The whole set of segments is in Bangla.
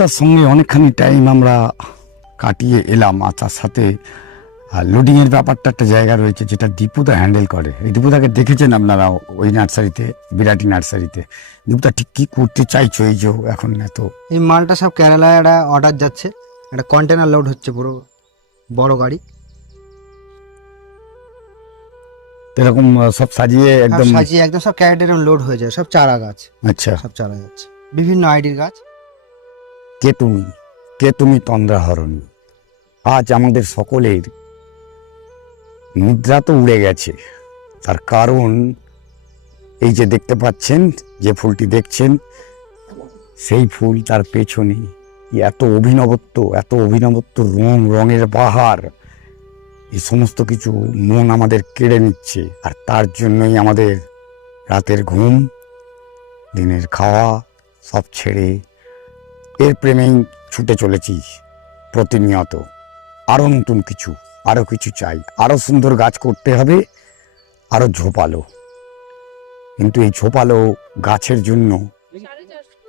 তার সঙ্গে অনেকখানি টাইম আমরা কাটিয়ে এলাম। আর তার সাথে লোডিংয়ের ব্যাপারটা একটা জায়গা রয়েছে যেটা দীপুদা হ্যান্ডেল করে। এই দীপুদাকে দেখেছেন আপনারা ওই নার্সারিতে, বিরাটি নার্সারিতে। দীপুদা ঠিক কী করতে চাইছো এই যে এখন? এত এই মালটা সব কেরালায় একটা অর্ডার যাচ্ছে, একটা কন্টেনার লোড হচ্ছে, পুরো বড় গাড়ি এরকম সব সাজিয়ে একদম সব ক্যারেটের লোড হয়ে যায়, সব চারা গাছ। আচ্ছা, সব চারা গাছ, বিভিন্ন আইডির গাছ। কে তুমি তন্দ্রাহরণী। আজ আমাদের সকলের নিদ্রা তো উড়ে গেছে। তার কারণ এই যে দেখতে পাচ্ছেন, যে ফুলটি দেখছেন, সেই ফুল, তার পেছনে এত অভিনবত্ব, রঙের বাহার, এই সমস্ত কিছু মন আমাদের কেড়ে নিচ্ছে। আর তার জন্যই আমাদের রাতের ঘুম, দিনের খাওয়া সব ছেড়ে এর প্রেমেই ছুটে চলেছি প্রতিনিয়ত। আরও নতুন কিছু, আরও কিছু চাই, আরও সুন্দর গাছ করতে হবে, আরও ঝোপালো। কিন্তু এই ঝোপালো গাছের জন্য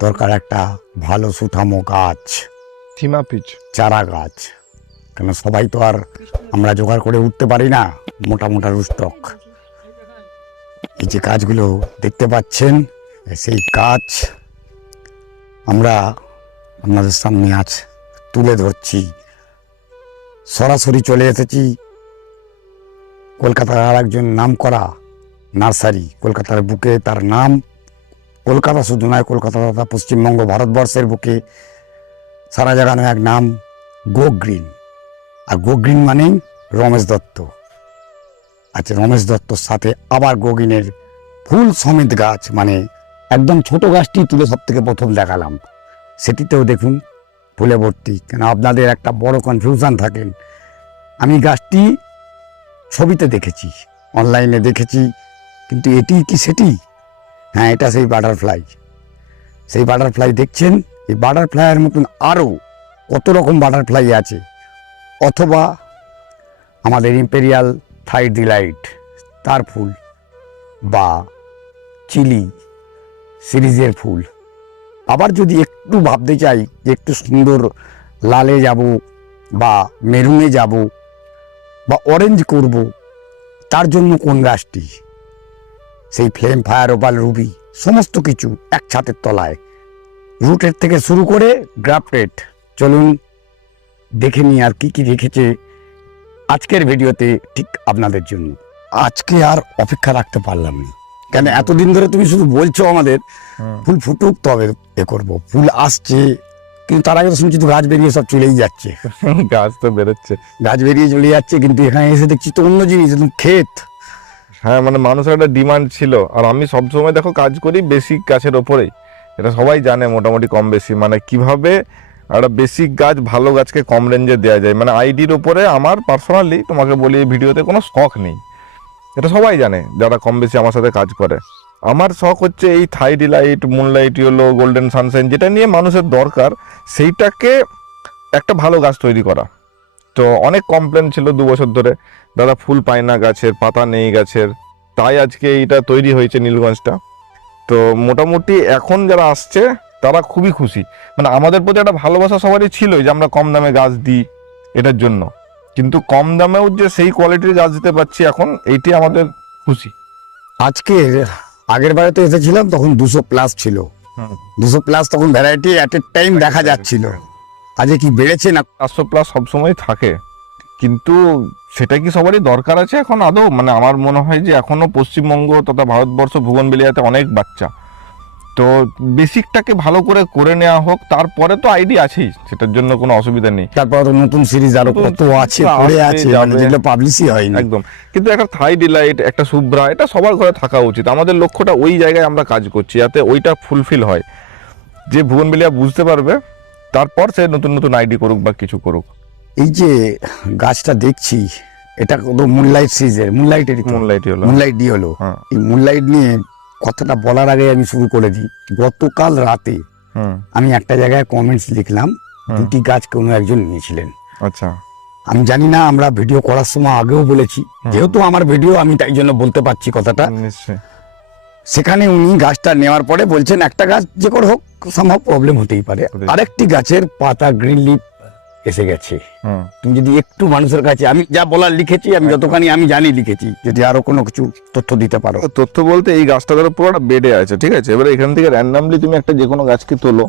দরকার একটা ভালো সুঠামো গাছ, চারা গাছ। কেন সবাই তো আর আমরা জোগাড় করে উঠতে পারি না মোটা মোটা রুস্টক। এই যে গাছগুলো দেখতে পাচ্ছেন, সেই গাছ আমরা আপনাদের সামনে আজ তুলে ধরছি। সরাসরি চলে এসেছি কলকাতার আর একজন নাম করা নার্সারি, কলকাতার বুকে তার নাম। কলকাতা শুধু নয়, কলকাতা তথা পশ্চিমবঙ্গ, ভারতবর্ষের বুকে সারা জাগানো এক নাম, গো গ্রিন। আর গো গ্রিন মানেই রমেশ দত্ত। আচ্ছা, রমেশ দত্তর সাথে আবার গো গ্রিনের ফুল সমেত গাছ, মানে একদম ছোট গাছটি তুলে সব থেকে প্রথম দেখালাম, সেটিতেও দেখুন ফুলে ভর্তি। কেন আপনাদের একটা বড় কনফিউশন থাকেন, আমি গাছটি ছবিতে দেখেছি, অনলাইনে দেখেছি, কিন্তু এটি কি সেটি? হ্যাঁ, এটা সেই বাটারফ্লাই। সেই বাটারফ্লাই দেখছেন, এই বাটারফ্লাইয়ের মতন আরও কত রকম বাটারফ্লাই আছে। অথবা আমাদের ইম্পেরিয়াল থাইড ডিলাইট, তার ফুল, বা চিলি সিরিজের ফুল। আবার যদি একটু ভাবতে চাই যে একটু সুন্দর লালে যাব, বা মেরুনে যাব, বা অরেঞ্জ করব, তার জন্য কোন গাছটি? সেই ফ্লেম ফায়ার ওপাল রুবি, সমস্ত কিছু এক ছাতের তলায়, রুটের থেকে শুরু করে গ্রাফটেড। চলুন দেখে নিই আর কি কি রেখেছে আজকের ভিডিওতে ঠিক আপনাদের জন্য। আজকে আর অপেক্ষা রাখতে পারলাম না, কেন এতদিন ধরে তুমি শুধু বলছো আমাদের ফুল ফুটুক তবে এ করবো। ফুল আসছে, কিন্তু তার আগে তো শুনছি তো গাছ বেরিয়ে সব চলেই যাচ্ছে, গাছ তো বেরোচ্ছে। গাছ বেরিয়ে চলে যাচ্ছে, কিন্তু এখানে এসে দেখছি তো অন্য জিনিস, একদম ক্ষেত। হ্যাঁ, মানে মানুষের একটা ডিমান্ড ছিল। আর আমি সবসময় দেখো কাজ করি বেসিক গাছের ওপরেই, এটা সবাই জানে মোটামুটি কম বেশি, মানে কিভাবে একটা বেসিক গাছ ভালো গাছকে কম রেঞ্জে দেওয়া যায়। মানে আইডির ওপরে আমার পার্সোনালি তোমাকে বলি এই ভিডিওতে কোনো শখ নেই, এটা সবাই জানে যারা কম বেশি আমার সাথে কাজ করে। আমার শখ হচ্ছে এই থাই Deloitte, moonlight, yellow, golden Sunshine, যেটা নিয়ে মানুষের দরকার সেইটাকে একটা ভালো গাছ তৈরি করা। তো অনেক কমপ্লেন ছিল 2 বছর ধরে, দাদা ফুল পায় না গাছের, পাতা নেই গাছের, তাই আজকে এইটা তৈরি হয়েছে নীলগঞ্জটা। তো মোটামুটি এখন যারা আসছে তারা খুবই খুশি, মানে আমাদের প্রতি একটা ভালোবাসা সবারই ছিল যে আমরা কম দামে গাছ দিই এটার জন্য, কিন্তু কম দামেও যে সেই কোয়ালিটির গাছ দিতে পারছি এখন, এইটি আমাদের খুশি। আজকে আগের বারে তো এসেছিলাম তখন 200+ ছিল, 200+ তখন ভ্যারাইটি অ্যাট এ টাইম দেখা যাচ্ছিল। আজকে কি বেড়েছে না? 500+ সবসময় থাকে, কিন্তু সেটা কি সবারই দরকার আছে এখন আদৌ? মানে আমার মনে হয় যে এখনো পশ্চিমবঙ্গ তথা ভারতবর্ষ ভুবনবেলিয়াতে অনেক বাচ্চা, তো বেসিকটাকে ভালো করে করে নেওয়া হোক, তারপরে তো আইডি আছেই, সেটার জন্য কোনো অসুবিধা নেই। তারপর তো নতুন সিরিজ আরো নতুন কত আছে series পড়ে আসবে, আছে, যাবে। যেগুলো পাবলিশই হয়নি। একদম, কিন্তু একটা থাই ডিলাইট, একটা শুভ্রা, এটা সবার ঘরে থাকা উচিত। আমাদের লক্ষ্যটা ওই জায়গায় আমরা কাজ করছি, যাতে ওইটা ফুলফিল হয়, যে ভুবনবেলিয়া বুঝতে পারবে, তারপর সে নতুন নতুন আইডি করুক বা কিছু করুক। এই যে গাছটা দেখছি, এটা তো মুনলাইট সিরিজের, মুনলাইটের মুনলাইটই হলো। মুনলাইট দিয়ে হলো। হ্যাঁ। এই মুনলাইট নিয়ে কথাটা বলার আগে আমি শুরু করে দিই। গতকাল রাতে হুম। আমি একটা জায়গায় কমেন্টস লিখলাম, হুম। 2টি গাছ কোনো একজন নিয়েছিলেন। আচ্ছা। আমি জানি না, আমরা ভিডিও করার সময় আগেও বলেছি, যেহেতু আমার ভিডিও আমি তাই জন্য বলতে পারছি কথাটা। নিশ্চয়ই। সেখানে উনি গাছটা নেওয়ার পরে বলছেন একটা গাছ যে করে হোক সম্ভব প্রবলেম হতেই পারে, হতেই। আরেকটি গাছের পাতা গ্রিন লিপ এসে গেছে। হুম। তুমি যদি একটু মানুষের কাছে, আমি যা বলার লিখেছি, আমি যতখানি আমি জানি লিখেছি, যদি আরো কোনো কিছু তথ্য দিতে পারো। তথ্য বলতে এই গাছটা ধরো পুরোটা বেডে আছে, ঠিক আছে? এবারে এখান থেকে র্যান্ডামলি তুমি একটা যে কোনো গাছকে তোলো,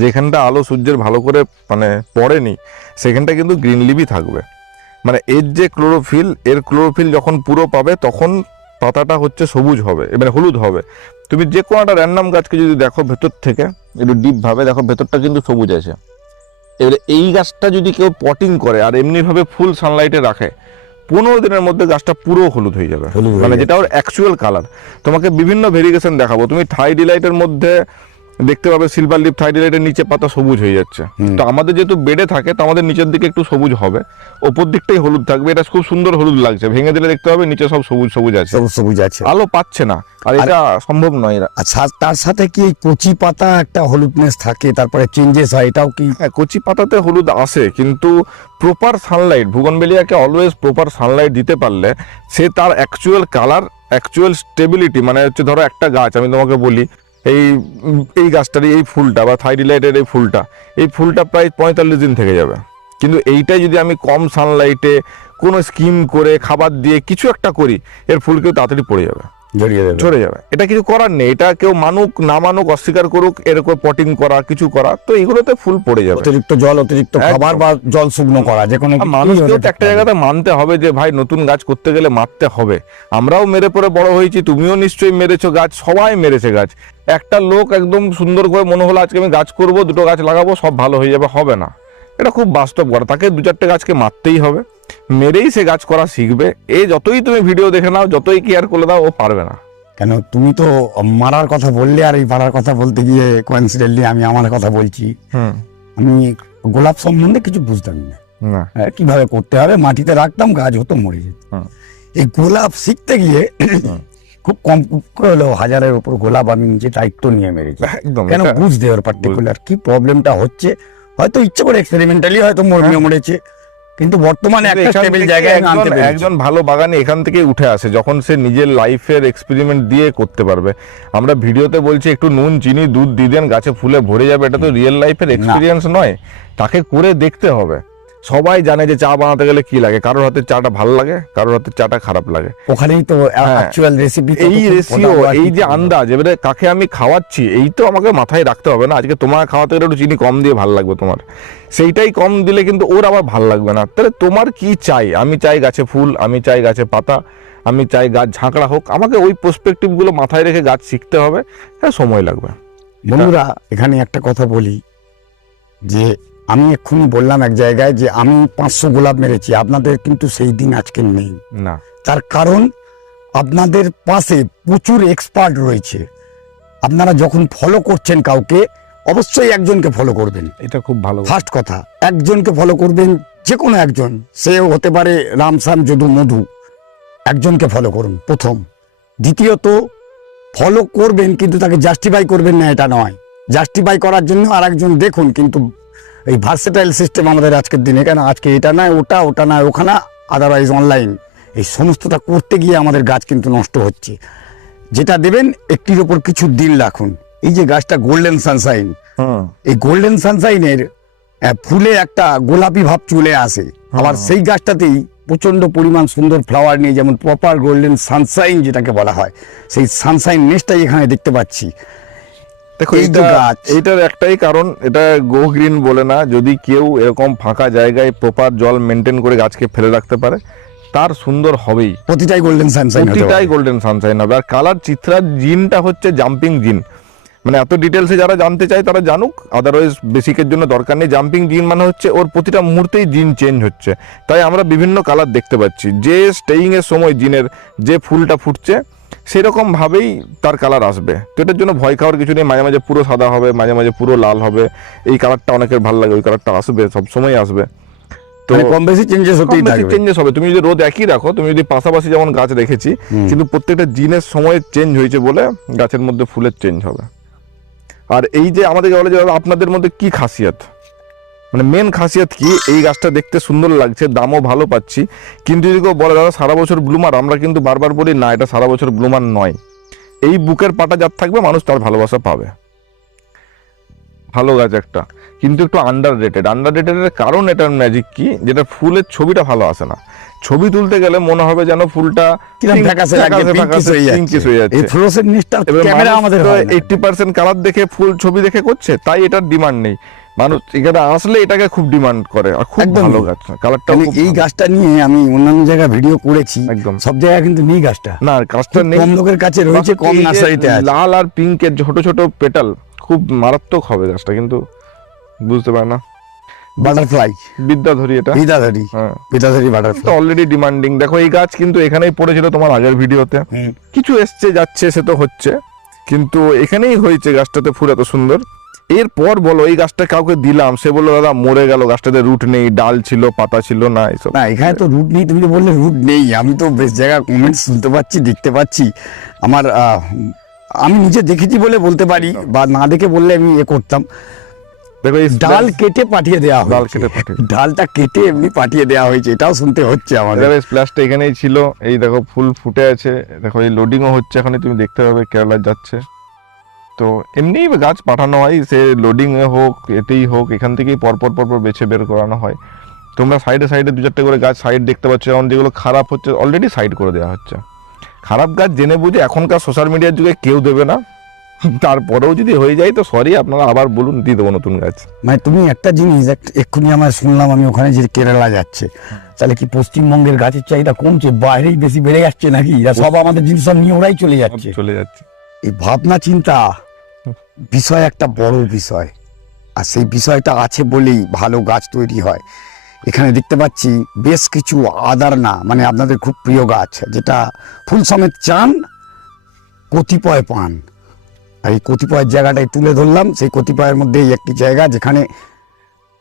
যেখানটা আলো সূর্যের ভালো করে মানে পড়েনি, সেখানটা কিন্তু গ্রিন লিভই থাকবে। মানে এর যে ক্লোরোফিল, এর ক্লোরোফিল যখন পুরো পাবে তখন পাতাটা হচ্ছে সবুজ হবে, এবারে হলুদ হবে। তুমি যে কোনো একটা র্যান্ডাম গাছকে যদি দেখো ভেতর থেকে একটু ডিপ ভাবে দেখো, ভেতরটা কিন্তু সবুজ আছে। এবারে এই গাছটা যদি কেউ পটিং করে আর এমনিভাবে ফুল সানলাইটে রাখে, 15 দিনের মধ্যে গাছটা পুরো হলুদ হয়ে যাবে, হলুদ হয়ে মানে যাবে। যেটা ওর অ্যাকচুয়াল কালার। তোমাকে বিভিন্ন ভেরিয়েশন দেখাবো, তুমি থাই ডিলাইটের মধ্যে দেখতে পাবে সিলভার লিপ থাই ডিলাইটের নিচে পাতা সবুজ হয়ে যাচ্ছে। তো আমাদের যেহেতু বেডে থাকে, তো আমাদের নিচের দিকে একটু সবুজ হবে, ওপর দিকটাই হলুদ থাকবে। এটা খুব সুন্দর হলুদ লাগছে, ভেঙে দিলে দেখতে হবে নিচে সব সবুজ সবুজ আছে, সবুজ সবুজ আছে। আলো পাচ্ছে না, আর এটা সম্ভব নয়। আচ্ছা, তার সাথে কি এই কচি পাতা একটা হলুদনেস থাকে, তারপরে চেঞ্জেস হয়, এটাও কি? হ্যাঁ, কচি পাতাতে হলুদ আসে, কিন্তু প্রপার সানলাইট, ভুগনবেলিয়াকে অলওয়েজ প্রপার সানলাইট দিতে পারলে সে তার অ্যাকচুয়াল কালার, অ্যাকচুয়াল স্টেবিলিটি, মানে হচ্ছে ধরো একটা গাছ আমি তোমাকে বলি, এই গাছটারই এই ফুলটা বা থাই ডিলাইটের এই ফুলটা প্রায় 45 দিন থেকে যাবে। কিন্তু এইটাই যদি আমি কম সানলাইটে কোনো স্কিম করে খাবার দিয়ে কিছু একটা করি, এর ফুল কেউ তাড়াতাড়ি পড়ে যাবে, জড়িয়ে দেবে। ঝরে যাবে। এটা কিছু করার নেই, এটা কেউ মানুক না মানুক, অস্বীকার করুক, এরকম পটিং করা কিছু করা, তো এইগুলোতে ফুল পড়ে যাবে। অতিরিক্ত জল, অতিরিক্ত একদম। খাবার বা জল শুকনো করা, যে কোনো আর মানুষকেও তো একটা জায়গাতে মানতে হবে যে ভাই নতুন গাছ করতে গেলে মারতে হবে। আমরাও মেরে পড়ে বড় হয়েছি, তুমিও নিশ্চয়ই মেরেছো গাছ, সবাই মেরেছে গাছ। একটা লোক একদম সুন্দর করে মনে হলো আজকে আমি গাছ করব, 2টো গাছ লাগাবো, সব ভালো হয়ে যাবে, হবে না। এটা খুব বাস্তব কথা, তাকে 2-4টে গাছকে মারতেই হবে, মেরেই সে গাছ করা শিখবে। এই যতই তুমি ভিডিও দেখে নাও, যতই কেয়ার করে দাও, ও পারবে না। কেন তুমি তো মারার কথা বললে, আর এই মারার কথা বলতে গিয়ে কোইন্সিডেন্টলি আমি আমার কথা বলছি। আমি গোলাপ সম্বন্ধে কিছু বুঝতাম না, না। কিভাবে করতে হবে, মাটিতে রাখতাম, গাছ হতো, মরে যেত। এই গোলাপ শিখতে গিয়ে খুব কম করে হলেও 1000-এর উপর গোলাপ আমি নিজে দায়িত্ব নিয়ে মেরেছি। একদম, কেন এটা- বুঝতে ওর পার্টিকুলার কি প্রবলেমটা হচ্ছে, হয়তো ইচ্ছে করে এক্সপেরিমেন্টালি হয়তো মরেছে, কিন্তু বর্তমানে একটা এখান স্টেবল থেকে জায়গায় আমি আনতে পেরেছি। একজন ভালো বাগানি এখান থেকে উঠে আসে যখন সে নিজের লাইফের এক্সপেরিমেন্ট দিয়ে করতে পারবে। আমরা ভিডিওতে বলছি একটু নুন চিনি দুধ দিয়ে দেন গাছে ফুলে ভরে যাবে, এটা তো রিয়েল লাইফের এক্সপিরিয়েন্স নয়, তাকে করে দেখতে হবে। সবাই জানে যে চা বানাতে গেলে কি লাগে, কারোর হাতের চাটা ভালো লাগে, কারোর হাতের চাটা খারাপ লাগে। ওখানেই তো অ্যাকচুয়াল রেসিপি, এই রেশিও, এই যে আন্দাজ, এবারে কাকে আমি খাওয়াচ্ছি এই তো আমাকে মাথায় রাখতে হবে না। আজকে তোমার খাওয়াতে গেলে একটু চিনি কম দিয়ে ভালো লাগবে তোমার, সেইটাই কম দিলে কিন্তু ওর আবার ভালো লাগবে না। তাহলে তোমার কি চাই? আমি চাই গাছে ফুল, আমি চাই গাছে পাতা, আমি চাই গাছ ঝাঁকড়া হোক, আমাকে ওই পার্সপেক্টিভ গুলো মাথায় রেখে গাছ শিখতে হবে। হ্যাঁ, সময় লাগবে। বন্ধুরা এখানে একটা কথা বলি, যে আমি এক্ষুনি বললাম এক জায়গায় যে আমি 500 গোলাপ মেরেছি, আপনাদের কিন্তু সেই দিন আজকে নেই। না, তার কারণ আপনাদের পাশে প্রচুর এক্সপার্ট রয়েছে। আপনারা যখন ফলো করছেন কাউকে, অবশ্যই একজনকে ফলো করবেন। এটা খুব ভালো। ফার্স্ট কথা, একজনকে ফলো করবেন, যে কোনো একজন, সেও হতে পারে রামশ্যাম যদু মধু, একজনকে ফলো করুন প্রথম। দ্বিতীয়ত, ফলো করবেন কিন্তু তাকে জাস্টিফাই করবেন না, এটা নয়। জাস্টিফাই করার জন্য আর একজন দেখুন, কিন্তু এই ভার্সেটাইল সিস্টেম আমাদের আজকের দিনে, কেন আজকে এটা নয় ওটা, ওটা নয় ওখানে, আদারওয়াইজ অনলাইন, এই সমস্তটা করতে গিয়ে আমাদের গাছ কিন্তু নষ্ট হচ্ছে। যেটা দেবেন একটির ওপর কিছু দিন রাখুন। এই যে গাছটা গোল্ডেন সানশাইন, এই গোল্ডেন সানশাইনের ফুলে একটা গোলাপি ভাব চলে আসে, আবার সেই গাছটাতেই প্রচন্ড পরিমাণ সুন্দর ফ্লাওয়ার নিয়ে, যেমন প্রপার গোল্ডেন সানশাইন যেটাকে বলা হয়, সেই সানশাইন নেসটাই এখানে দেখতে পাচ্ছি। দেখো এই যে গাছ, এইটার একটাই কারণ, এটা গো গ্রিন বলে না, যদি কেউ এরকম ফাঁকা জায়গায় প্রপার জল মেনটেন করে গাছকে ফেলে রাখতে পারে, তার সুন্দর হবেই। প্রতিটাই গোল্ডেন সানশাইন, প্রতিটাই গোল্ডেন সানশাইন হবে। আর কালার চিত্রার জিনটা হচ্ছে জাম্পিং জিন, মানে এত ডিটেলসে যারা জানতে চায় তারা জানুক, আদারওয়াইজ বেসিকের জন্য দরকার নেই। জাম্পিং জিন মানে হচ্ছে ওর প্রতিটা মুহূর্তেই জিন চেঞ্জ হচ্ছে, তাই আমরা বিভিন্ন কালার দেখতে পাচ্ছি। যে স্টেইং এর সময় জিনের যে ফুলটা ফুটছে সেরকম ভাবেই তার কালার আসবে। তো এটার জন্য ভয় খাওয়ার কিছু নেই। মাঝে মাঝে পুরো সাদা হবে, মাঝে মাঝে পুরো লাল হবে, এই কালারটা অনেকের ভালো লাগে, ওই কালারটা আসবে, সবসময় আসবে। তো মানে কম বেশি চেঞ্জেস হতেই থাকবে। চেঞ্জেস হবে। তুমি যদি রোদ একই রাখো, তুমি যদি পাশাপাশি যেমন গাছ রেখেছি, কিন্তু প্রত্যেকটা জিনের সময় চেঞ্জ হয়েছে বলে গাছের মধ্যে ফুলের চেঞ্জ হবে। আর এই যে আমাদেরকে বলে যে আপনাদের মধ্যে কি খাসিয়াত, মানে মেন খাসিয়াত কি, এই গাছটা দেখতে সুন্দর লাগছে, দামও ভালো পাচ্ছি, কিন্তু যদি কেউ বলে দাদা সারা বছর ব্লুমার, আমরা কিন্তু বারবার বলি না, এটা সারা বছর ব্লুমার নয়। এই বুকের পাটা যার থাকবে মানুষ তার ভালোবাসা পাবে। ভালো গাছ একটা, কিন্তু একটু আন্ডার রেটেডের কারণ এটার ম্যাজিক কি, যেটা ফুলের ছবিটা ভালো আসে না। ছবি তুলতে গেলে মনে হবে যেন ফুলটা কিরকম ফ্যাকাশে লাগছে, pinkish হয়ে যাচ্ছে। এই ফ্লোরোসেন্ট নিচটা ক্যামেরা আমাদের হয় না। 80% কালার দেখে ফুল ছবি দেখে করছে, তাই এটার ডিমান্ড নেই। মানুষ এখানে আসলে এটাকে খুব ডিমান্ড করে, আর খুব একদম ভালো গাছ, কালারটা মানে এই গাছটা নিয়ে আমি অন্যান্য জায়গায় ভিডিও করেছি, একদম সব জায়গায় কিন্তু নেই গাছটা। না, গাছটা নেই, কম লোকের কাছে রয়েছে, কম এই যে নার্সারিতে আছে। লাল আর পিঙ্কের ছোট ছোট পেটাল খুব মারাত্মক হবে গাছটা, কিন্তু বুঝতে পারে না। বাটারফ্লাই, বিদ্যাধরী, এটা বিদ্যাধরী, হ্যাঁ, বিদ্যাধরী বাটারফ্লাই অলরেডি ডিমান্ডিং। দেখো এই গাছ কিন্তু এখানেই পড়েছিল তোমার আগের ভিডিওতে, কিছু এসছে যাচ্ছে সে তো হচ্ছে, কিন্তু এখানেই হয়েছে গাছটাতে ফুল এত সুন্দর। এরপর বলো এই গাছটা কাউকে দিলাম, সে বললো দাদা মরে গেল, গাছটাতে রুট নেই, ডাল ছিল, পাতা ছিল না, এসব না। এখানে তো রুট নেই, তুমি তো বললে রুট নেই, আমি তো বেশ জায়গায় কমেন্টস শুনতে পাচ্ছি, দেখতে পাচ্ছি। আমার আমি নিজে দেখেছি বলে বলতে পারি, বা না দেখে বললে আমি করতাম। দেখো এই ডাল কেটে পাঠিয়ে দেওয়া ডাল হয়েছে, কেটে পাঠিয়ে, ডালটা কেটে এমনি পাঠিয়ে দেওয়া হয়েছে, এটাও শুনতে হচ্ছে আমাদের। স্প্ল্যাশটা এখানেই ছিল। এই দেখো ফুল ফুটে আছে, দেখো এই লোডিংও হচ্ছে, এখানে তুমি দেখতে পাবে কেরালা যাচ্ছে। তো এমনি গাছ পাঠানো হয়, সে লোডিং এ হোক এতেই হোক, এখান থেকেই পরপর পরপর বেছে বের করানো হয়। তোমরা সাইডে সাইডে 2-4টে করে গাছ সাইড দেখতে পাচ্ছ, যেমন যেগুলো খারাপ হচ্ছে অলরেডি সাইড করে দেওয়া হচ্ছে। খারাপ গাছ জেনে বুঝে এখনকার সোশ্যাল মিডিয়ার যুগে কেউ দেবে না, তারপরেও যদি হয়ে যায় তো সরি, আপনারা আবার বলুন, দিয়ে দেবো নতুন গাছ। মানে তুমি একটা জিনিস এক্ষুনি আমার শুনলাম, আমি ওখানে যে কেরালা যাচ্ছে, তাহলে কি পশ্চিমবঙ্গের গাছের চাহিদা কমছে, বাইরেই বেশি বেড়ে যাচ্ছে নাকি? এরা সব আমাদের জিনিস সব নিয়ে ওরাই চলে যাচ্ছে। এই ভাবনা চিন্তা বিষয় একটা বড় বিষয়, আর সেই বিষয়টা আছে বলেই ভালো গাছ তৈরি হয়। এখানে দেখতে পাচ্ছি বেশ কিছু আদার না, মানে আপনাদের খুব প্রিয় গাছ, যেটা ফুল সমেত চান, কতিপয় পান। আর এই কতিপয়ের জায়গাটাই তুলে ধরলাম। সেই কতিপয়ের মধ্যে একটি জায়গা যেখানে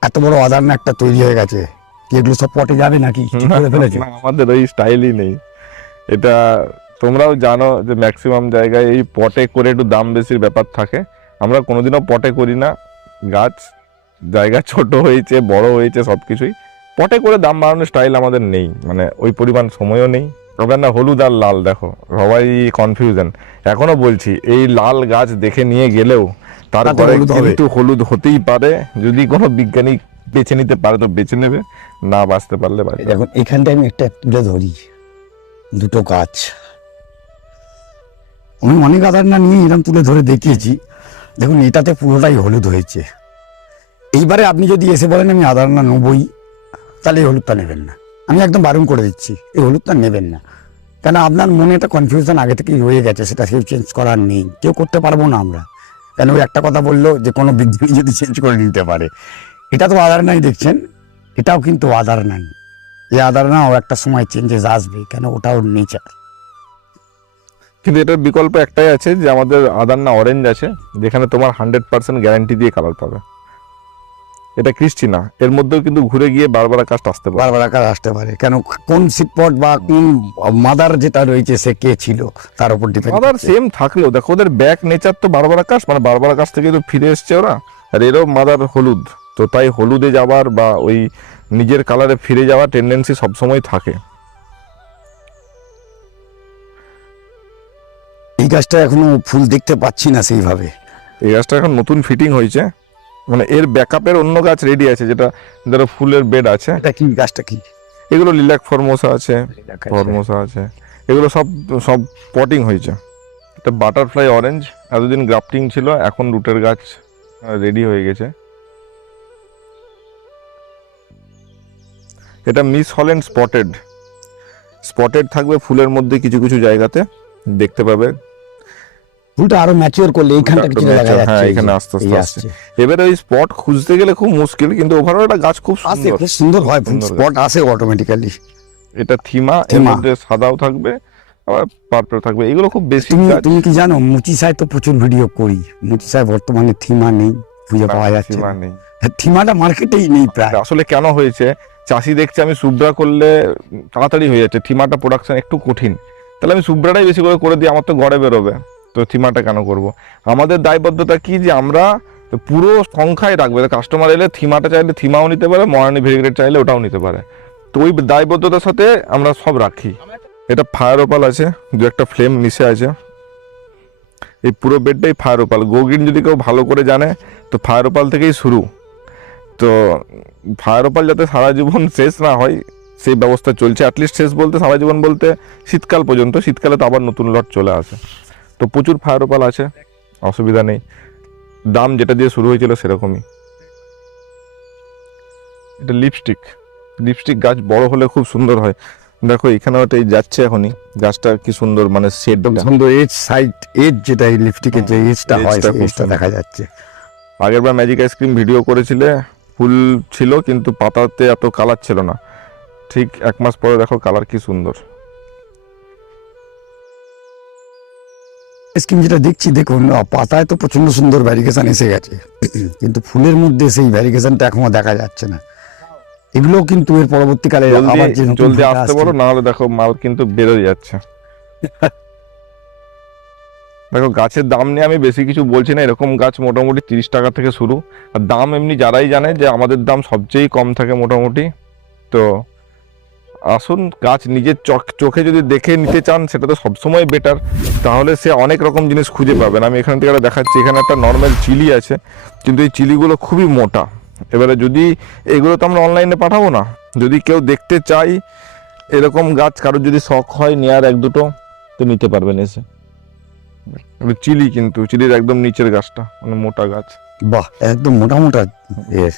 এত বড় আদার না একটা তৈরি হয়ে গেছে। কি এগুলো সব পটে যাবে নাকি? ঠিক করে ফেলেছে? না, আমাদের ওই স্টাইলই নেই। এটা তোমরাও জানো যে ম্যাক্সিমাম জায়গায় এই পটে করে একটু দাম বেশির ব্যাপার থাকে। আমরা কোনোদিনও পটে করি না। গাছ জায়গা ছোট হয়েছে, বড় হয়েছে, সবকিছুই পটে করে দাম বাড়ানোর স্টাইল আমাদের নেই, মানে ওই পরিমাণ সময়ও নেই। তবে না, হলুদ আর লাল দেখো সবাই কনফিউশন। এখনো বলছি এই লাল গাছ দেখে নিয়ে গেলেও তারপরে কিন্তু হলুদ হতেই পারে, যদি কোনো বিজ্ঞানী বেছে নিতে পারে তো বেছে নেবে, না বাঁচতে পারলে বাঁচবে। এখন এখানটায় আমি একটা তুলে ধরি, দুটো গাছ আমি অনেক আদার না নিয়ে এরকম তুলে ধরে দেখিয়েছি। দেখুন এটাতে পুরোটাই হলুদ হয়েছে। এইবারে আপনি যদি এসে বলেন আমি আদার না নেবই, তাহলে এই হলুদটা নেবেন না। আমি একদম বারণ করে দিচ্ছি, এই হলুদটা নেবেন না। কেন আপনার মনে একটা কনফিউশন আগে থেকেই রয়ে গেছে, সেটা কেউ চেঞ্জ করার নেই, কেউ করতে পারবো না আমরা। কেন ওই একটা কথা বললো যে কোনো বিজ্ঞানী যদি চেঞ্জ করে নিতে পারে, এটা তো আধার নাই দেখছেন, এটাও কিন্তু আধার নাই। এই আধার নাও একটা সময় চেঞ্জেস আসবে, কেন ওটাও নেচার। কিন্তু এটার বিকল্প একটাই আছে, যে আমাদের আদার না অরেঞ্জ আছে, যেখানে তোমার 100% গ্যারান্টি দিয়ে কালার পাবে। এটা ক্রিস্টিনা, এর মধ্যেও কিন্তু ঘুরে গিয়ে বারবার কাস্ট আসতে পারে। বারবার আকার আসতে পারে, কেন কোন সিটপট বা কোন মাদার যেটা রয়েছে সে কে ছিল তার উপর ডিপেন্ড। আদার সেম থাকলেও দেখো ওদের ব্যাক নেচার তো বারবার আকাশ, মানে বারবার আকাশ থেকে তো ফিরে এসছে ওরা। আর এরও মাদার হলুদ, তো তাই হলুদে যাওয়ার বা ওই নিজের কালারে ফিরে যাওয়ার টেন্ডেন্সি সবসময় থাকে। এই গাছটা এখনো ফুল দেখতে পাচ্ছি না সেইভাবে। এই গাছটা এখন নতুন ফিটিং হয়েছে, মানে এর ব্যাকআপের অন্য গাছ রেডি আছে, যেটা ধরো ফুলের বেড আছে। এটা কি গাছটা কি? এগুলো লিলাক ফরমোসা আছে, ফরমোসা আছে, এগুলো সব সব পটিং হয়েছে। এটা বাটারফ্লাই অরেঞ্জ, এতদিন গ্রাফটিং ছিল, এখন রুটের গাছ রেডি হয়ে গেছে। এটা মিস হল্যান্ড স্পটেড, স্পটেড থাকবে ফুলের মধ্যে কিছু কিছু জায়গাতে দেখতে পাবে। ফুলটা আরো ম্যাচিওর করলে এইখানটা কিছু দেখা যাচ্ছে। হ্যাঁ, এই যে, এখানে আস্তে এই আস্তে আসছে। এবারে ওই স্পট খুঁজতে গেলে খুব মুশকিল, কিন্তু ওভারঅল একটা গাছ খুব আসে, সুন্দর। খুব সুন্দর হয়, সুন্দর স্পট আসে অটোমেটিক্যালি। এটা থিমা, এর থিমা। মধ্যে সাদাও থাকবে আবার পার্পল থাকবে, এগুলো খুব বেশি তুমি গাছ। তুমি কি জানো, মুচিসায় তো প্রচুর ভিডিও করি, মুচিসায় বর্তমানে থিমা নেই, খুঁজে পাওয়া যাচ্ছে থিমা না। নেই। থিমাটা মার্কেটেই নেই প্রায়। আসলে কেন হয়েছে, চাষি দেখছে আমি সুব্রা করলে তাড়াতাড়ি হয়ে যাচ্ছে, থিমাটা প্রোডাকশন একটু কঠিন, তাহলে আমি সুব্রাটাই বেশি করে দিই, আমার তো গড়ে বেরোবে, তো থিমাটা কেন করব। আমাদের দায়বদ্ধতা কি, যে আমরা পুরো সংখ্যায় রাখবে, কাস্টমার এলে থিমাটা চাইলে থিমাও নিতে পারে, মরানি ভেরিগেট চাইলে ওটাও নিতে পারে, তো ওই দায়বদ্ধতার সাথে আমরা সব রাখি। এটা ফায়ার ওপাল আছে, দু একটা ফ্লেম মিশে আছে, এই পুরো বেডটাই ফায়ার ওপাল। গো গ্রিন যদি কেউ ভালো করে জানে তো ফায়ার ওপাল থেকেই শুরু। তো ফায়ার ওপাল যাতে সারা জীবন শেষ না হয় সেই ব্যবস্থা চলছে, অ্যাটলিস্ট শেষ বলতে সারা জীবন বলতে শীতকাল পর্যন্ত, শীতকালে তো আবার নতুন লট চলে আসে। তো প্রচুর ফায়ার ওপাল আছে, অসুবিধা নেই, দাম যেটা দিয়ে শুরু হয়েছিল সেরকমই। এটা লিপস্টিক, লিপস্টিক গাছ বড় হলে খুব সুন্দর হয়। দেখো এখানে ওটা যাচ্ছে এখনই, গাছটা কি সুন্দর, মানে শেড সুন্দর এজ, সাইড এজ, যেটা এই লিপস্টিকের যে এজটা হয়, এজটা সেই খুব এজটা দেখা যাচ্ছে। আগের বার ম্যাজিক আইসক্রিম ভিডিও করেছিলে, ফুল ছিল কিন্তু পাতাতে এত কালার ছিল না, ঠিক 1 মাস পরে দেখো কালার কি সুন্দর। স্কিম যেটা দেখছি, দেখুন পাতায় তো প্রচন্ড সুন্দর ভ্যারিগেশন এসে গেছে, কিন্তু ফুলের মধ্যে সেই ভ্যারিগেশনটা এখনো দেখা যাচ্ছে না। এগুলো কিন্তু এর পরবর্তীকালে আবার যে নতুন জলদি ফুলটা আসতে আসছে, পারো, না হলে দেখো মাল কিন্তু বেরোয় যাচ্ছে। দেখো গাছের দাম নিয়ে আমি বেশি কিছু বলছি না, এরকম গাছ মোটামুটি 30 টাকা থেকে শুরু, আর দাম এমনি যারাই জানে যে আমাদের দাম সবচেয়ে কম থাকে মোটামুটি। তো আসুন, গাছ নিজের চোখে যদি দেখে নিতে চান সেটা তো সবসময় বেটার, তাহলে সে অনেক রকম জিনিস খুঁজে পাবেন। আমি এখান থেকে একটা দেখাচ্ছি, এখানে একটা নর্মাল চিলি আছে, কিন্তু এই চিলিগুলো খুবই মোটা। এবারে যদি এগুলো তো আমরা অনলাইনে পাঠাবো না, যদি কেউ দেখতে চাই এরকম গাছ, কারোর যদি শখ হয় নেয়ার 1-2 তো নিতে পারবেন এসে। চিলি, কিন্তু চিলির একদম নিচের গাছটা মানে মোটা গাছ। বাহ, একদম মোটা মোটা এর,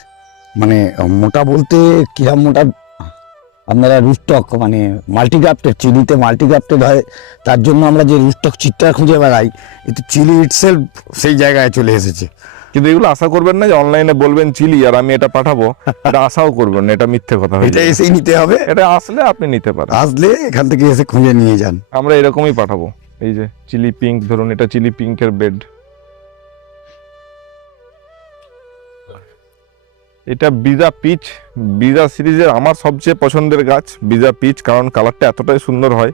মানে মোটা বলতে কিরম মোটা, আপনারা রুস্টক মানে মাল্টিগ্রাফটেড, চিলিতে মাল্টিগ্রাফটেড হয়, তার জন্য আমরা যে রুস্টক চিটটা খুঁজে বেড়াই, কিন্তু চিলি ইটসেলফ সেই জায়গায় চলে এসেছে। কিন্তু এগুলো আশা করবেন না যে অনলাইনে বলবেন চিলি আর আমি এটা পাঠাবো, এটা আশাও করবেন না, এটা মিথ্যে কথা হয়ে এটা যাবে। এসেই নিতে হবে, এটা আসলে আপনি নিতে পারেন, আসলে এখান থেকে এসে খুঁজে নিয়ে যান। আমরা এরকমই পাঠাবো। এই যে চিলি পিঙ্ক, ধরুন এটা চিলি পিঙ্কের বেড, এটা বিজা পিচ, বিজা সিরিজের আমার সবচেয়ে পছন্দের গাছ বিজা পিচ, কারণ কালারটা এতটাই সুন্দর হয়,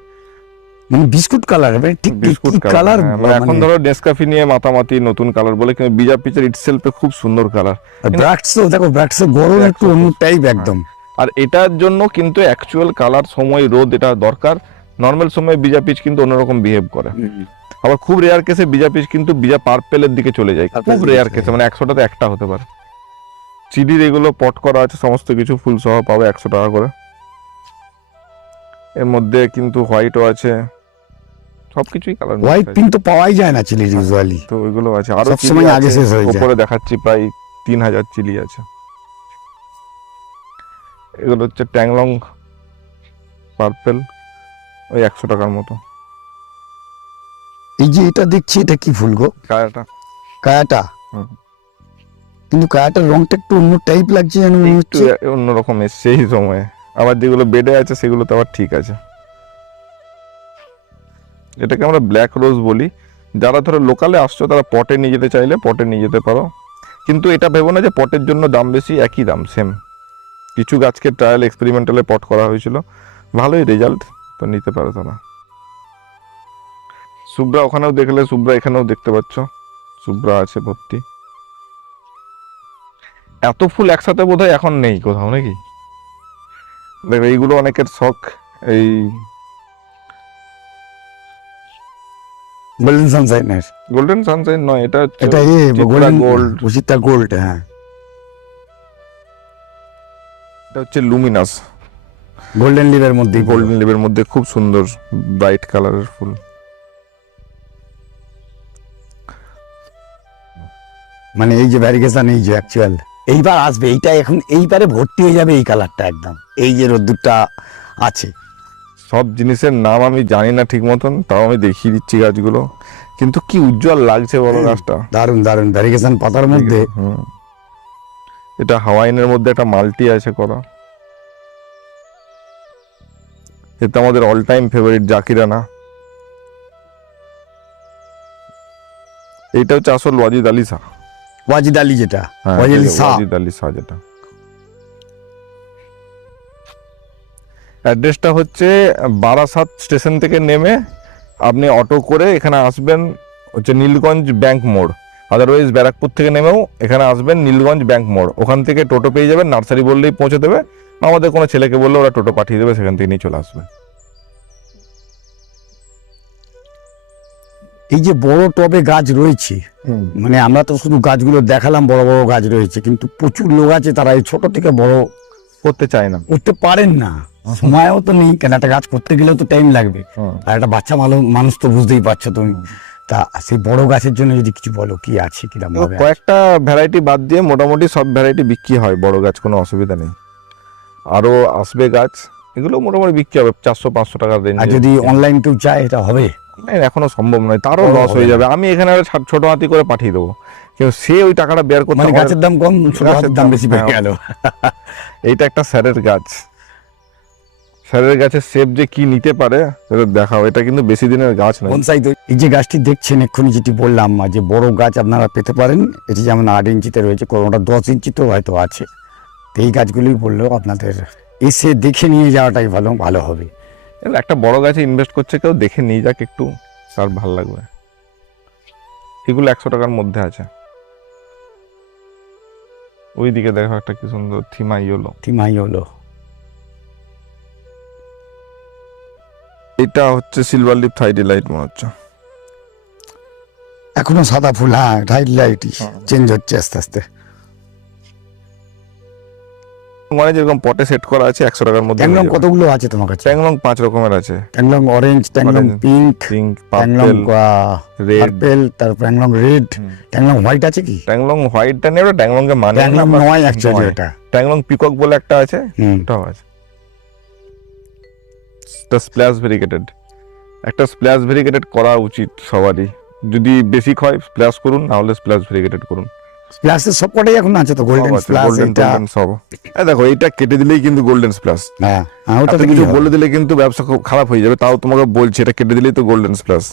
মানে বিস্কুট কালার, মানে ঠিক বিস্কুট কালার। কালার। মানে এখন ধরো নেসকাফি নিয়ে মাতামাতি নতুন কালার বলে, কিন্তু বিজা পিচের ইটসেলফে খুব সুন্দর কালার। ব্র্যাক্সও দেখো, ব্র্যাক্সের গরম একটু অন্য টাইপ একদম। আর এটার জন্য কিন্তু অ্যাকচুয়াল কালার, সময়, রোদ এটা দরকার। নর্মাল সময় বিজা পিচ কিন্তু অন্যরকম বিহেভ করে। আবার খুব রেয়ার কেসে বিজা পিচ কিন্তু বিজা পার্পেলের দিকে চলে যায়, খুব রেয়ার কেসে, মানে 100টাতে একটা হতে পারে। চিলির এগুলো পট করা আছে, সমস্ত কিছু ফুল সহ পাবে 100 টাকা করে। এর মধ্যে কিন্তু হোয়াইটও আছে, সবকিছুই কালার। হোয়াইট পিঙ্ক তো পাওয়াই যায় না চিলি ইউজুয়ালি, তো ওইগুলো আছে, আরো সবসময় আগে শেষ হয়ে যায়। উপরে দেখাচ্ছি প্রায় 3000 চিলি আছে। এগুলো হচ্ছে ট্যাংলং পার্পেল, ওই 100 টাকার মতো। এই যে এটা দেখছি, এটা কি ফুল গো? কায়াটা কায়াটা, হুম। কিন্তু কায়াটার রংটা একটু অন্য টাইপ লাগছে যেন মনে একটু হচ্ছে। অন্যরকম এসছে এই সময়ে, আবার যেগুলো বেডে আছে সেগুলো তো আবার ঠিক আছে। এটাকে আমরা ব্ল্যাক রোজ বলি। যারা ধরো লোকালে আসছো তারা পটে নিয়ে যেতে চাইলে পটে নিয়ে যেতে পারো, কিন্তু এটা ভেবো না যে পটের জন্য দাম বেশি, একই দাম সেম। কিছু গাছকে ট্রায়াল এক্সপেরিমেন্টালে পট করা হয়েছিল, ভালোই রেজাল্ট, তো নিতে পারো তারা। সুব্রা ওখানেও দেখলে, সুব্রা এখানেও দেখতে পাচ্ছ, সুব্রা আছে ভর্তি। এত ফুল একসাথে বোধহয় এখন নেই কোথাও নাকি? দেখো এইগুলো অনেকের শখ, এই গোল্ডেন সানশাইনের, গোল্ডেন সানশাইন নয়, এটা হচ্ছে এটা গোল্ডেন গোল্ড, উচিতটা গোল্ড। হ্যাঁ, এটা হচ্ছে লুমিনাস, গোল্ডেন লিভের মধ্যে গোল্ডেন লিভের মধ্যে খুব সুন্দর ব্রাইট কালারের ফুল। মানে এই যে ভ্যারিগেশন, এই যে অ্যাকচুয়াল এইবার আসবে, এইটা এখন এইবারে ভর্তি হয়ে যাবে এই কালারটা একদম, এই যে রোদ্দুরটা আছে। সব জিনিসের নাম আমি জানি না ঠিক মতন, তাও আমি দেখিয়ে দিচ্ছি গাছগুলো, কিন্তু কি উজ্জ্বল লাগছে বলো গাছটা। দারুন দারুন ভ্যারিগেশন পাতার মধ্যে। হুম। এটা হাওয়াইনের মধ্যে একটা মাল্টি আছে করা। এটা আমাদের অল টাইম ফেভারিট জাকিরানা। এইটা হচ্ছে আসল ওয়াজিদ আলী শাহ। ওয়াজিদ আলী যেটা, হ্যাঁ, ওয়াজিদ আলী শাহ। ওয়াজিদ আলী শাহ যেটা। অ্যাড্রেসটা হচ্ছে বারাসাত স্টেশন থেকে নেমে আপনি অটো করে এখানে আসবেন হচ্ছে নীলগঞ্জ ব্যাংক মোড়, আদারওয়াইজ ব্যারাকপুর থেকে নেমেও এখানে আসবেন নীলগঞ্জ ব্যাংক মোড়, ওখান থেকে টোটো পেয়ে যাবেন, নার্সারি বললেই পৌঁছে দেবে, বা আমাদের কোনো ছেলেকে বললে ওরা টোটো পাঠিয়ে দেবে, সেখান থেকে নিয়ে চলে আসবে। এই যে বড় টবে গাছ রয়েছে, মানে আমরা তো শুধু গাছগুলো দেখালাম, বড় বড় গাছ রয়েছে, কিন্তু প্রচুর লোক আছে তারা এই ছোট থেকে বড় করতে চায় না। করতে পারেন না, সময়ও তো নেই, কেন একটা গাছ করতে গেলেও তো টাইম লাগবে, আর একটা বাচ্চা মানুষ তো বুঝতেই পারছো তুমি। তা সেই বড় গাছের জন্য যদি কিছু বলো, কি আছে কিরকম ভাবে? কয়েকটা ভ্যারাইটি বাদ দিয়ে মোটামুটি সব ভ্যারাইটি বিক্রি হয়, বড় গাছ কোনো অসুবিধা নেই। আরো আসবে গাছ, এগুলো মোটামুটি বিক্রি হবে 400-500 টাকার আর রেঞ্জে। যদি অনলাইন কেউ চায় এটা হবে? এখনো সম্ভব নয়, তারও বড় লস হবে হয়ে না। যাবে। আমি এখানে একটা ছোট হাতি করে পাঠিয়ে দেবো, কিন্তু সে ওই টাকাটা বের করতে মানে আমাদের- গাছের দাম কম, ছোট গাছের হাতের দাম বেশি পেয়ে হ্যাঁ। গেল। এইটা একটা স্যারের গাছ, স্যারের গাছের শেপ যে কি নিতে পারে সেটা দেখাও। এটা কিন্তু বেশি দিনের গাছ নয়। বনসাই তো এই যে গাছটি দেখছেন এক্ষুনি যেটি বললাম, যে বড় গাছ আপনারা পেতে পারেন, এটি যেমন 8 ইঞ্চিতে রয়েছে, কোনোটা 10 ইঞ্চিতেও হয়তো আছে। তো এই গাছগুলি বললেও আপনাদের এসে দেখে নিয়ে যাওয়াটাই ভালো হবে। এবার একটা বড় গাছে ইনভেস্ট করছে, কেউ দেখে নিয়ে যাক একটু, তার ভাল লাগবে। এগুলো 100 টাকার মধ্যে আছে। ওইদিকে দেখো একটা কি সুন্দর থিমাই হলো, থিমাই হলো। এটা হচ্ছে সিলভার লিপ থাইডি লাইট মনে হচ্ছে। এখনো সাদা ফুল, হ্যাঁ লাইটই চেঞ্জ হচ্ছে আস্তে আস্তে। মানে যেরকম পটে সেট করা আছে 100 টাকার মধ্যে। ট্যাংলং কতগুলো আছে তোমার কাছে? ট্যাংলং 5 রকমের আছে। ট্যাংলং অরেঞ্জ, ট্যাংলং Orange, পিঙ্ক, পিঙ্ক, ট্যাংলং পার্পল, রেড। পার্পেল, তারপর ট্যাংলং রেড, ট্যাংলং হোয়াইট আছে কি? ট্যাংলং হোয়াইটটা নেই, ওটা ট্যাংলং কে মানে ট্যাংলং নয় অ্যাকচুয়ালি এটা। ট্যাংলং পিকক বলে একটা আছে, হুম। ওটাও আছে। এটা স্প্ল্যাশ ভেরিগেটেড, একটা স্প্ল্যাশ ভেরিগেটেড করা উচিত সবারই। যদি বেসিক হয় স্প্ল্যাশ করুন, না হলে স্প্ল্যাশ ভেরিগেটেড করুন। স্প্ল্যাশের সবকটাই এখন আছে তো, গোল্ডেন স্প্ল্যাশ গোল্ডেন এটা। সব। এই দেখো এইটা কেটে দিলেই কিন্তু গোল্ডেন স্প্ল্যাশ। হ্যাঁ ওটা ওটা তো কিছু কিছু বলে দিলে কিন্তু ব্যবসা খুব খারাপ হয়ে যাবে, তাও তোমাকে বলছি এটা কেটে দিলেই তো গোল্ডেন স্প্ল্যাশ।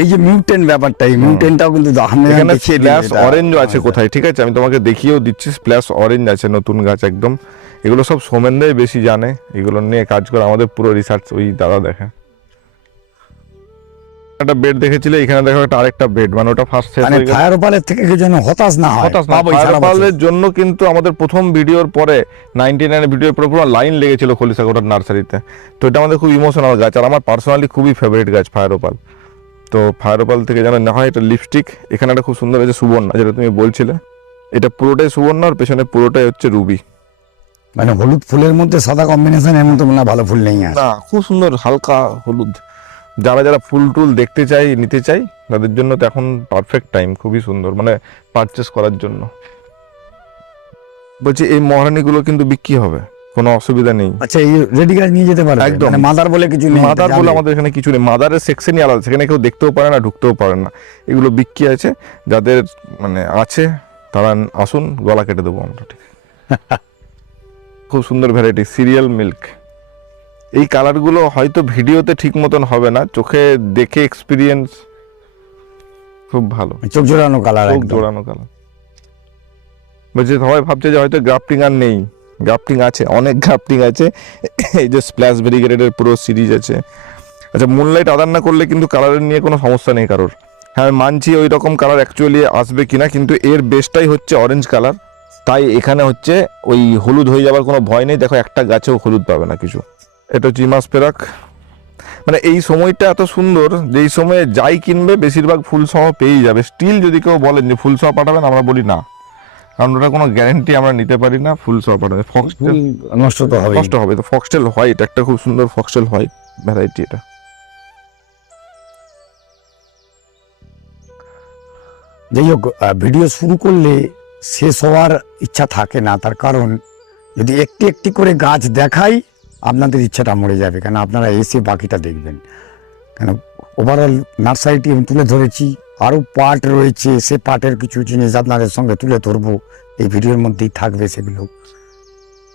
এই যে মিউটেন্ট ব্যাপারটা, এই মিউটেন্টটাও কিন্তু এখানে স্প্ল্যাশ অরেঞ্জ আছে কোথায়, ঠিক আছে আমি তোমাকে দেখিয়েও দিচ্ছি। স্প্ল্যাশ অরেঞ্জ আছে, নতুন গাছ একদম। এগুলো সব সোমেনদাই বেশি জানে, এগুলো নিয়ে কাজ করে, আমাদের পুরো রিসার্চ ওই দাদা দেখে। একটা বেড দেখেছিলে, এখানে দেখো একটা আরেকটা বেড, মানে ওটা ফার্স্ট শেষ মানে হয়ে গেছে। ফায়ার ওপালের থেকে কেউ যেন হতাশ না হয়, হতাশ না, পাবোই সারা বছর। ফায়ারপালের জন্য কিন্তু আমাদের প্রথম ভিডিওর পরে 99 ভিডিওর পরে পুরো লাইন লেগেছিল খলিশাগোটার নার্সারিতে। তো এটা আমাদের খুব ইমোশনাল গাছ, আর আমার পার্সোনালি খুবই ফেভারিট গাছ ফায়ারপাল। তো ফায়ারপাল থেকে যেন না হয় এটা লিপস্টিক। এখানে একটা খুব সুন্দর আছে সুবর্ণা, যেটা তুমি বলছিলে, এটা পুরোটাই সুবর্ণা, আর পেছনে পুরোটাই হচ্ছে রুবি। মানে হলুদ ফুলের মধ্যে সাদা কম্বিনেশন, এমন তো মনে হয় ভালো ফুল নেই আর। না, খুব সুন্দর হালকা হলুদ। যারা যারা ফুল টুল দেখতে চাই, নিতে চাই, তাদের জন্য তো এখন পারফেক্ট টাইম, খুবই সুন্দর মানে পারচেস করার জন্য। বলছি এই মহারানীগুলো কিন্তু বিক্রি হবে, কোনো অসুবিধা নেই। আচ্ছা, এই রেডি গাছ নিয়ে যেতে পারবে? একদম। মানে মাদার বলে কিছু নেই? মাদার এটা বলে যাবে? আমাদের এখানে কিছু নেই, মাদারের সেকশনই আলাদা, সেখানে কেউ দেখতেও পারে না, ঢুকতেও পারে না। এগুলো বিক্রি আছে, যাদের মানে আছে তারা আসুন, গলা কেটে দেবো আমরা, ঠিক। খুব সুন্দর ভ্যারাইটি সিরিয়াল মিল্ক। এই কালারগুলো হয়তো ভিডিওতে ঠিক মতন হবে না, চোখে দেখে এক্সপিরিয়েন্স খুব ভালো। চোখ জোড়ানো কালার, চোখ জোড়ানো কালার। বলছে সবাই ভাবছে যে হয়তো গ্রাফটিং আর নেই, গ্রাফটিং আছে, অনেক গ্রাফটিং আছে। এই যে স্প্ল্যাশ ভেরিগেটেডের পুরো সিরিজ আছে। আচ্ছা, মুনলাইট আদার না করলে কিন্তু কালারের নিয়ে কোনো সমস্যা নেই কারোর। হ্যাঁ, আমি মানছি ওই রকম কালার অ্যাকচুয়ালি আসবে কিনা, কিন্তু এর বেসটাই হচ্ছে অরেঞ্জ কালার, তাই এখানে হচ্ছে ওই হলুদ হয়ে যাওয়ার কোনো ভয় নেই। দেখো, একটা গাছেও হলুদ পাবে না কিছু। এটা জিমাস পেরাক। মানে এই সময়টা এত সুন্দর যে এই সময়ে যাই কিনবে বেশিরভাগ ফুল সহ পেয়েই যাবে। স্টিল যদি কেউ বলেন যে ফুল সহ পাঠাবেন, আমরা বলি না, কারণ ওটা কোনো গ্যারেন্টি আমরা নিতে পারি না ফুল সহ পাঠাবে। ফক্সটেল নষ্ট তো হবে। কষ্ট হবে তো। ফক্সটেল হোয়াইট, একটা খুব সুন্দর ফক্সটেল হোয়াইট ভ্যারাইটি এটা। যাই হোক, ভিডিও শুরু করলে শেষ হওয়ার ইচ্ছা থাকে না, তার কারণ যদি একটি একটি করে গাছ দেখাই আপনাদের ইচ্ছাটা মরে যাবে, কেন আপনারা এসে বাকিটা দেখবেন। কেন ওভারঅল নার্সারিটি আমি তুলে ধরেছি, আরও পার্ট রয়েছে, সে পার্টের কিছু জিনিস আপনাদের সঙ্গে তুলে ধরবো, এই ভিডিওর মধ্যেই থাকবে সেগুলো।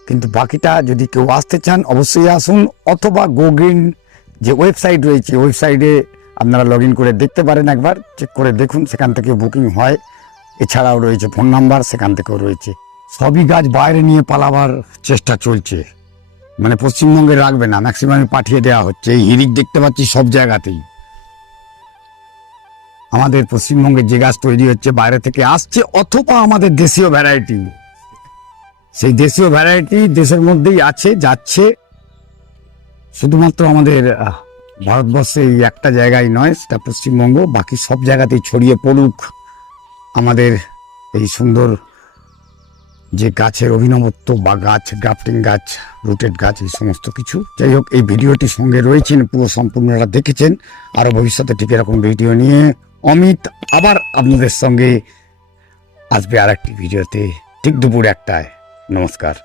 কিন্তু বাকিটা যদি কেউ আসতে চান অবশ্যই আসুন, অথবা গো গ্রিন যে ওয়েবসাইট রয়েছে, ওয়েবসাইটে আপনারা লগ ইন করে দেখতে পারেন, একবার চেক করে দেখুন, সেখান থেকে বুকিং হয়। এছাড়াও রয়েছে ফোন নাম্বার, সেখান থেকেও রয়েছে। সবই গাছ বাইরে নিয়ে পালাবার চেষ্টা চলছে, মানে পশ্চিমবঙ্গে রাখবে না, ম্যাক্সিমামে পাঠিয়ে দেওয়া হচ্ছে। এই হিরিক দেখতে পাচ্ছি সব জায়গাতেই। আমাদের পশ্চিমবঙ্গে যে গাছ তৈরি হচ্ছে বাইরে থেকে আসছে, অথবা আমাদের দেশীয় ভ্যারাইটি, সেই দেশীয় ভ্যারাইটি দেশের মধ্যেই আছে, যাচ্ছে। শুধুমাত্র আমাদের ভারতবর্ষে এই একটা জায়গায় নয়, সেটা পশ্চিমবঙ্গ, বাকি সব জায়গাতেই ছড়িয়ে পড়ুক আমাদের এই সুন্দর যে গাছের অভিনবত্ব, বা গাছ গ্রাফটিং গাছ, রুটেড গাছ, এই সমস্ত কিছু। যাই হোক, এই ভিডিওটির সঙ্গে রয়েছেন, পুরো সম্পূর্ণরা দেখেছেন। আরও ভবিষ্যতে ঠিক এরকম ভিডিও নিয়ে অমিত আবার আপনাদের সঙ্গে আসবে আর একটি ভিডিওতে, ঠিক দুপুর 1টায়। নমস্কার।